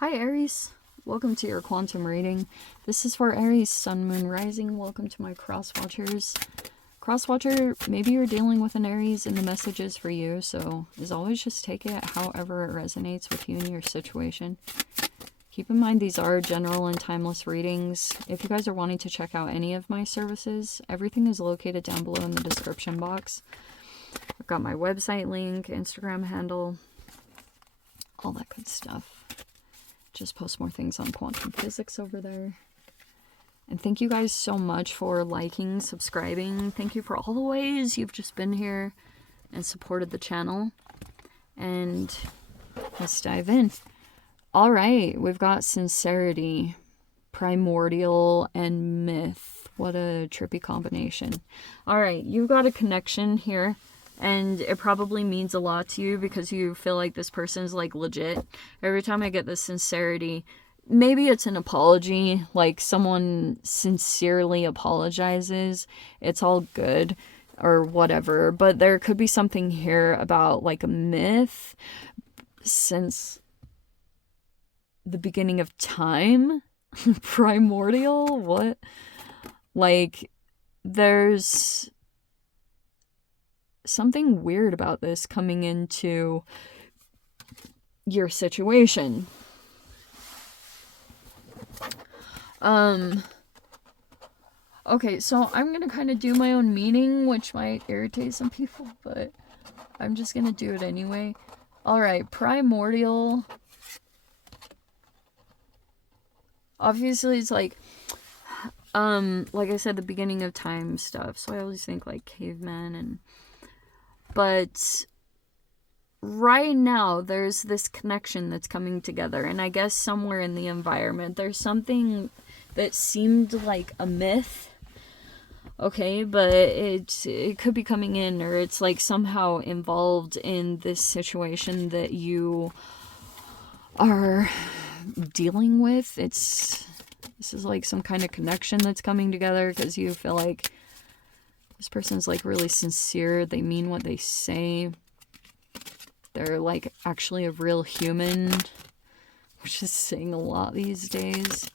Hi Aries, welcome to your quantum reading. This is for Aries, Sun, Moon, Rising. Welcome to my cross watchers. Cross watcher, maybe you're dealing with an Aries and the message is for you, so as always, just take it however it resonates with you and your situation. Keep in mind these are general and timeless readings. If you guys are wanting to check out any of my services, everything is located down below in the description box. I've got my website link, Instagram handle, all that good stuff. Just post more things on quantum physics over there. And thank you guys so much for liking, subscribing. Thank you for all the ways you've just been here and supported the channel. And let's dive in. All right, we've got Sincerity, Primordial, and Myth. What a trippy combination. All right, you've got a connection here. And it probably means a lot to you because you feel like this person's like legit. Every time I get this Sincerity, maybe it's an apology, like someone sincerely apologizes. It's all good or whatever. But there could be something here about like a myth since the beginning of time. Primordial? What? Like, there's something weird about this coming into your situation. Okay, so I'm gonna kind of do my own meaning, which might irritate some people, but I'm just gonna do it anyway. Alright, primordial. Obviously, it's like I said, the beginning of time stuff, so I always think like cavemen but right now there's this connection that's coming together, and I guess somewhere in the environment there's something that seemed like a myth, okay, but it could be coming in, or it's like somehow involved in this situation that you are dealing with. This is like some kind of connection that's coming together because you feel like this person's like really sincere. They mean what they say. They're like actually a real human, which is saying a lot these days.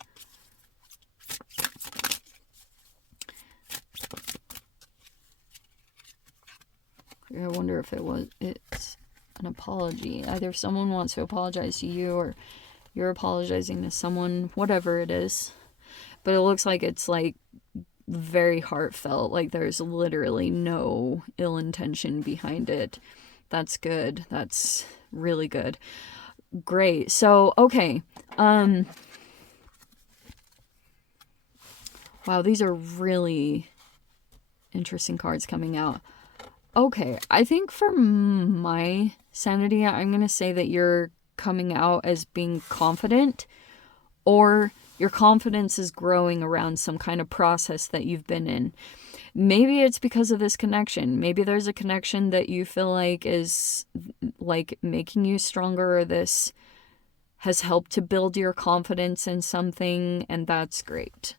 I wonder if it's an apology. Either someone wants to apologize to you or you're apologizing to someone, whatever it is. But it looks like it's like very heartfelt, like there's literally no ill intention behind it. That's good. That's really good. Great. So, okay. Wow, these are really interesting cards coming out. Okay, I think for my sanity, I'm going to say that you're coming out as being confident, or your confidence is growing around some kind of process that you've been in. Maybe it's because of this connection. Maybe there's a connection that you feel like is like making you stronger, or this has helped to build your confidence in something, and that's great.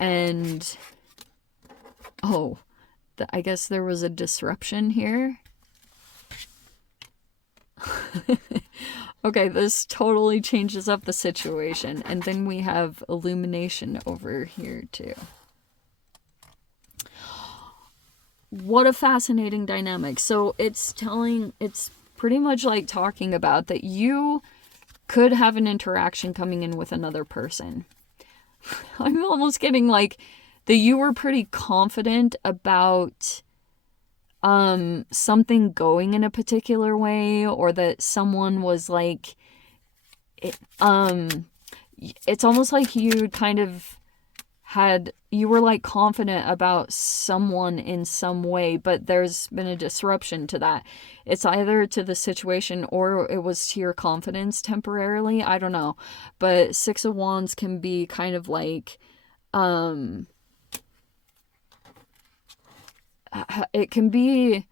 And oh, I guess there was a disruption here. Okay, this totally changes up the situation. And then we have illumination over here too. What a fascinating dynamic. So it's pretty much like talking about that you could have an interaction coming in with another person. I'm almost getting like that you were pretty confident about something going in a particular way, or that someone was like it's almost like you kind of you were like confident about someone in some way, but there's been a disruption to that. It's either to the situation or it was to your confidence temporarily. I don't know. But Six of Wands can be kind of like it can be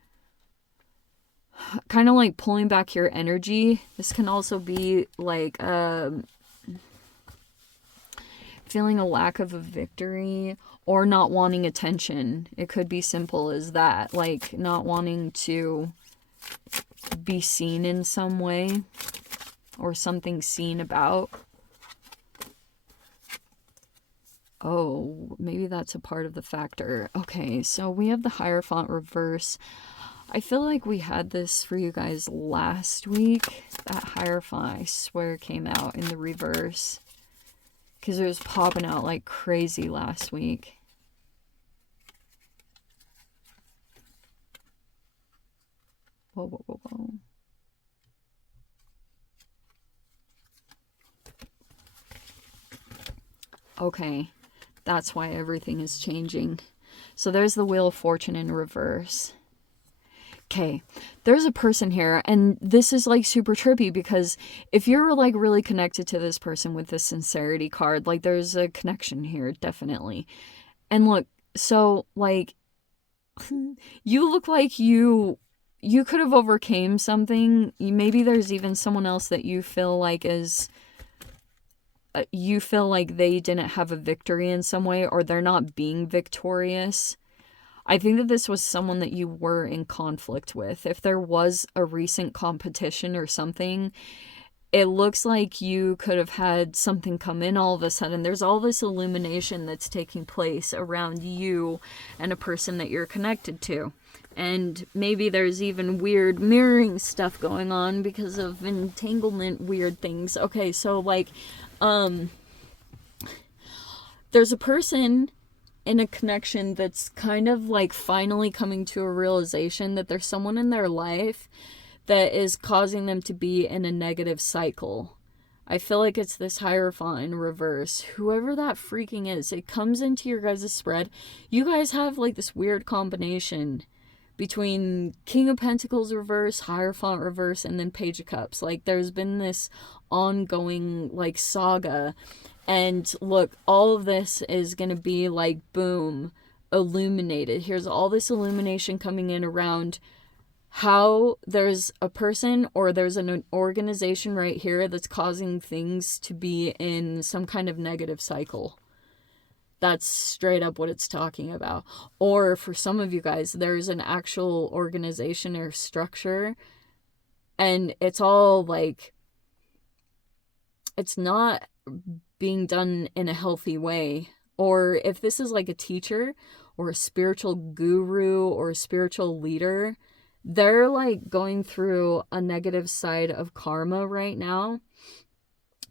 kind of like pulling back your energy. This can also be like feeling a lack of a victory, or not wanting attention. It could be simple as that, like not wanting to be seen in some way, or something seen about. Oh, maybe that's a part of the factor. Okay, so we have the Hierophant reverse. I feel like we had this for you guys last week. That Hierophant, I swear, came out in the reverse. Because it was popping out like crazy last week. Whoa, whoa, whoa, whoa. Okay, that's why everything is changing. So there's the Wheel of Fortune in reverse. Okay, there's a person here, and this is like super trippy because if you're like really connected to this person with the Sincerity card, like there's a connection here, definitely. And look, so like you look like you could have overcame something. Maybe there's even someone else that you feel like is you feel like they didn't have a victory in some way, or they're not being victorious. I think that this was someone that you were in conflict with. If there was a recent competition or something, it looks like you could have had something come in all of a sudden. There's all this illumination that's taking place around you and a person that you're connected to. And maybe there's even weird mirroring stuff going on because of entanglement, weird things. Okay, so like, there's a person in a connection that's kind of like finally coming to a realization that there's someone in their life that is causing them to be in a negative cycle. I feel like it's this Hierophant in reverse. Whoever that freaking is, it comes into your guys' spread. You guys have like this weird combination between King of Pentacles reverse, Hierophant reverse, and then Page of Cups. Like there's been this ongoing like saga. And look, all of this is going to be like, boom, illuminated. Here's all this illumination coming in around how there's a person or there's an organization right here that's causing things to be in some kind of negative cycle. That's straight up what it's talking about. Or for some of you guys, there's an actual organization or structure, and it's all like, it's not being done in a healthy way. Or if this is like a teacher or a spiritual guru or a spiritual leader, they're like going through a negative side of karma right now.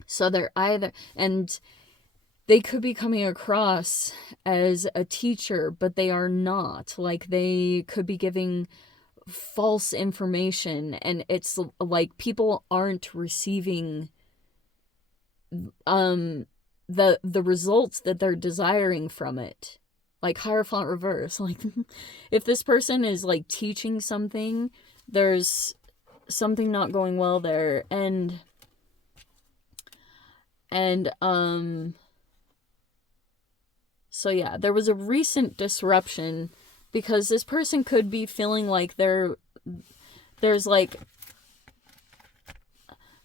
So they're either, and they could be coming across as a teacher, but they are not. Like they could be giving false information, and it's like people aren't receiving the results that they're desiring from it. Like Hierophant reverse, like if this person is like teaching something, there's something not going well there. And so yeah, there was a recent disruption because this person could be feeling like there's like,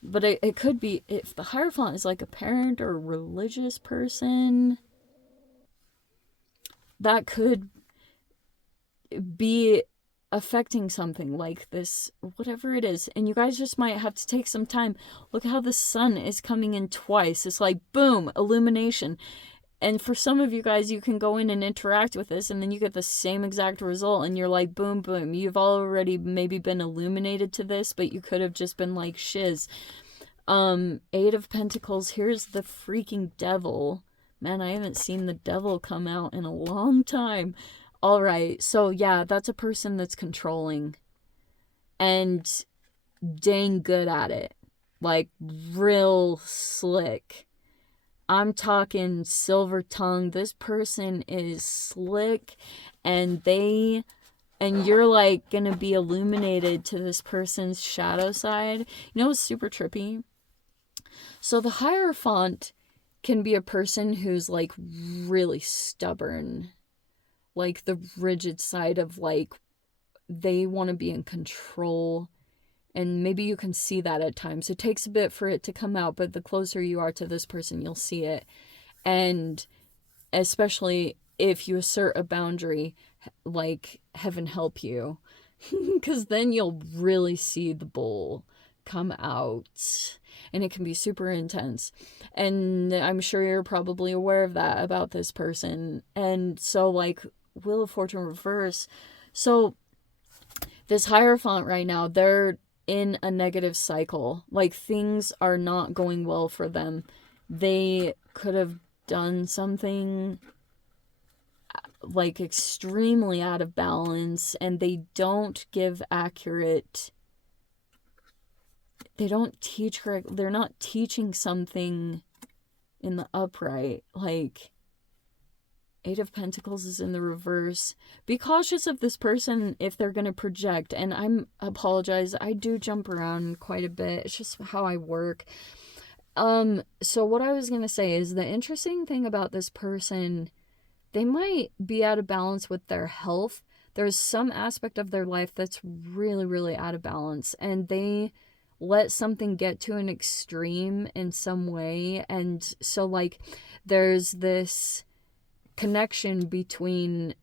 but it could be, if the Hierophant is like a parent or a religious person, that could be affecting something like this, whatever it is. And you guys just might have to take some time. Look how the sun is coming in twice. It's like, boom, illumination. And for some of you guys, you can go in and interact with this, and then you get the same exact result, and you're like, boom, boom. You've already maybe been illuminated to this, but you could have just been like, shiz. Eight of Pentacles. Here's the freaking Devil. Man, I haven't seen the Devil come out in a long time. All right, so yeah, that's a person that's controlling and dang good at it. Like, real slick. I'm talking silver tongue. This person is slick, and you're like gonna be illuminated to this person's shadow side. You know what's super trippy? So the Hierophant can be a person who's like really stubborn, like the rigid side of like they want to be in control, and maybe you can see that at times. It takes a bit for it to come out, but the closer you are to this person, you'll see it. And especially if you assert a boundary, like heaven help you, because then you'll really see the bull come out. and it can be super intense. And I'm sure you're probably aware of that about this person. And so, like, Wheel of Fortune reverse. So this Hierophant right now, they're in a negative cycle. Like, things are not going well for them. They could have done something like extremely out of balance, and they don't give accurate, they don't teach correct, they're not teaching something in the upright. Like, Eight of Pentacles is in the reverse. Be cautious of this person if they're going to project. And apologize, I do jump around quite a bit. It's just how I work. So what I was going to say is, the interesting thing about this person, they might be out of balance with their health. There's some aspect of their life that's really, really out of balance. And they let something get to an extreme in some way. And so, like, there's this connection between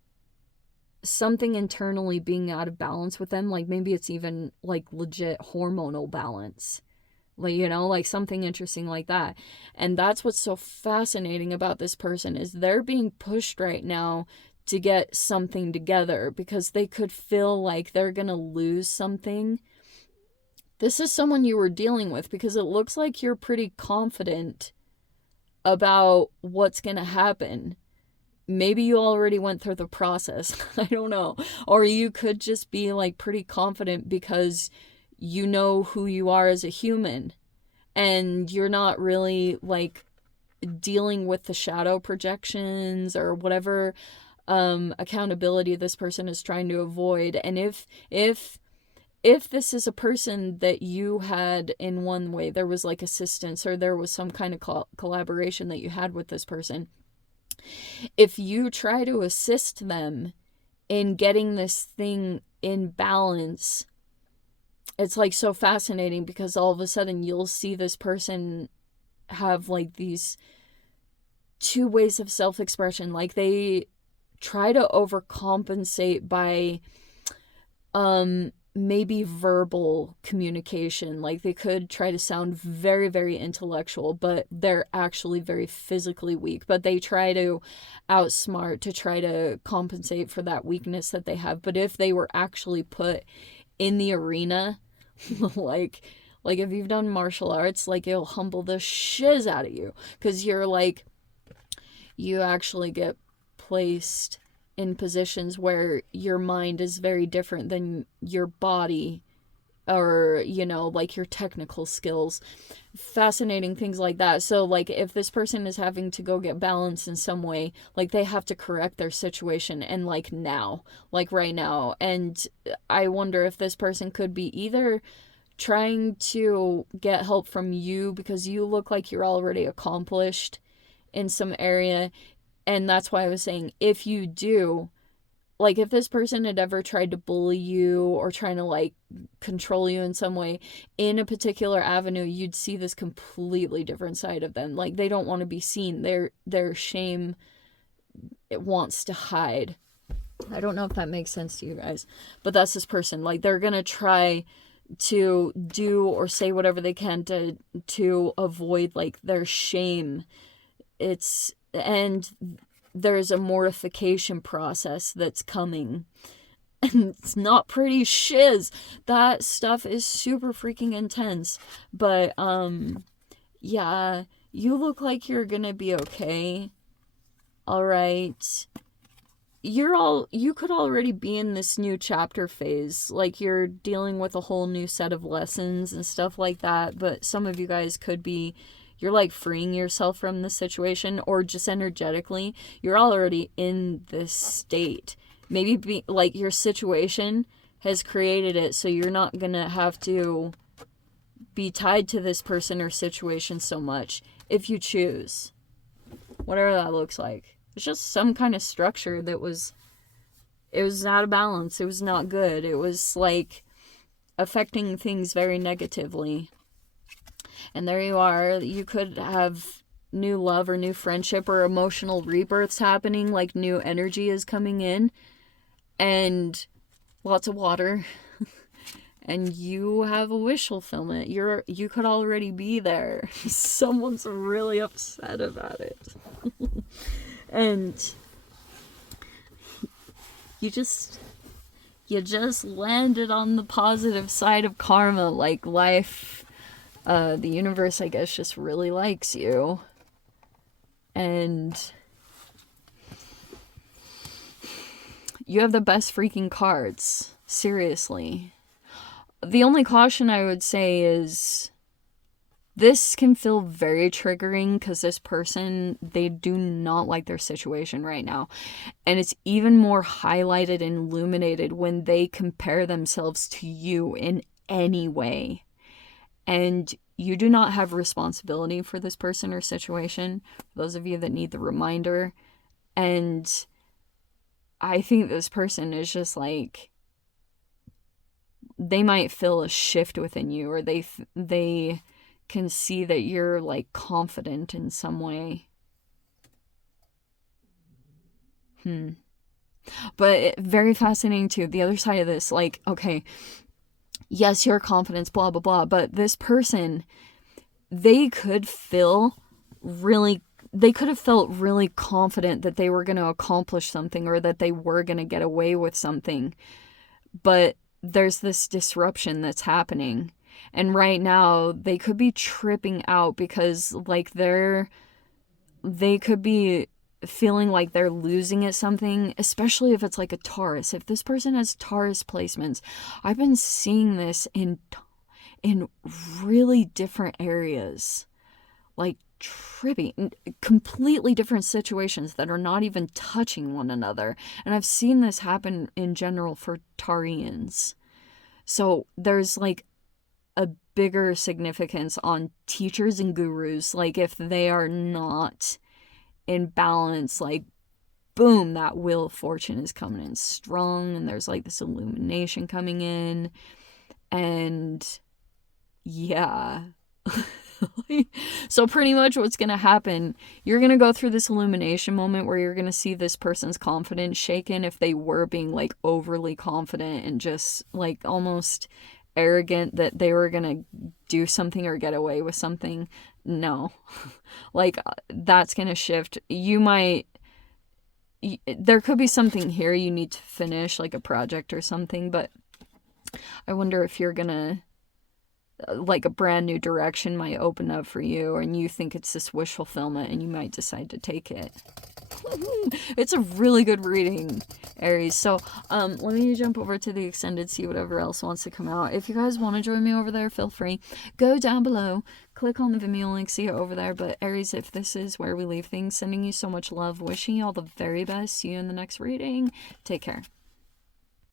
something internally being out of balance with them, like maybe it's even like legit hormonal balance, like, you know, like something interesting like that. And that's what's so fascinating about this person, is they're being pushed right now to get something together because they could feel like they're gonna lose something. This is someone you were dealing with, because it looks like you're pretty confident about what's gonna happen. Maybe you already went through the process. I don't know. Or you could just be like pretty confident because you know who you are as a human, and you're not really like dealing with the shadow projections or whatever accountability this person is trying to avoid. And if this is a person that you had in one way, there was like assistance or there was some kind of collaboration that you had with this person, if you try to assist them in getting this thing in balance, it's like so fascinating, because all of a sudden you'll see this person have like these two ways of self-expression. Like, they try to overcompensate by maybe verbal communication. Like, they could try to sound very, very intellectual, but they're actually very physically weak. But they try to outsmart to try to compensate for that weakness that they have. But if they were actually put in the arena, like if you've done martial arts, like, it'll humble the shiz out of you, because you're like, you actually get placed in positions where your mind is very different than your body, or, you know, like your technical skills. Fascinating things like that. So, like, if this person is having to go get balance in some way, like, they have to correct their situation, and like now, like right now. And I wonder if this person could be either trying to get help from you because you look like you're already accomplished in some area. And that's why I was saying, if you do, like, if this person had ever tried to bully you or trying to like control you in some way in a particular avenue, you'd see this completely different side of them. Like, they don't want to be seen. Their shame, it wants to hide. I don't know if that makes sense to you guys, but that's this person. Like, they're gonna try to do or say whatever they can to avoid like their shame. And there's a mortification process that's coming, and it's not pretty shiz. That stuff is super freaking intense. But yeah, you look like you're gonna be okay. All right, you could already be in this new chapter phase, like you're dealing with a whole new set of lessons and stuff like that. But some of you guys could be, you're like freeing yourself from the situation, or just energetically, you're already in this state. Maybe like your situation has created it, so you're not gonna have to be tied to this person or situation so much if you choose. Whatever that looks like. It's just some kind of structure that was out of balance. It was not good. It was like affecting things very negatively. And there you are. You could have new love or new friendship or emotional rebirths happening, like new energy is coming in, and lots of water. and you have a wish fulfillment. You could already be there. Someone's really upset about it. And you just landed on the positive side of karma. Like, life, the universe, I guess, just really likes you. And you have the best freaking cards. Seriously. The only caution I would say is this can feel very triggering because this person, they do not like their situation right now. And it's even more highlighted and illuminated when they compare themselves to you in any way. And you do not have responsibility for this person or situation. For those of you that need the reminder. And I think this person is just like, they might feel a shift within you, or they can see that you're like confident in some way. But very fascinating too. The other side of this, like, okay, yes, your confidence, blah, blah, blah. But this person, they could have felt really confident that they were going to accomplish something, or that they were going to get away with something. But there's this disruption that's happening. And right now, they could be tripping out because, like, they could be feeling like they're losing at something, especially if it's like a Taurus. If this person has Taurus placements, I've been seeing this in really different areas, like tripping, completely different situations that are not even touching one another. And I've seen this happen in general for Tarians. So there's like a bigger significance on teachers and gurus. Like, if they are not in balance, like, boom, that wheel of fortune is coming in strong, and there's like this illumination coming in. And yeah. So pretty much what's gonna happen, you're gonna go through this illumination moment where you're gonna see this person's confidence shaken, if they were being like overly confident and just like almost arrogant that they were gonna do something or get away with something. No. Like, that's gonna shift. There could be something here you need to finish, like a project or something, but I wonder if you're gonna, like, a brand new direction might open up for you, and you think it's this wish fulfillment, and you might decide to take it. It's a really good reading, Aries. So let me jump over to the extended, see whatever else wants to come out. If you guys want to join me over there, feel free. Go down below, click on the Vimeo link, see it over there. But Aries, if this is where we leave things, sending you so much love, wishing you all the very best. See you in the next reading. Take care.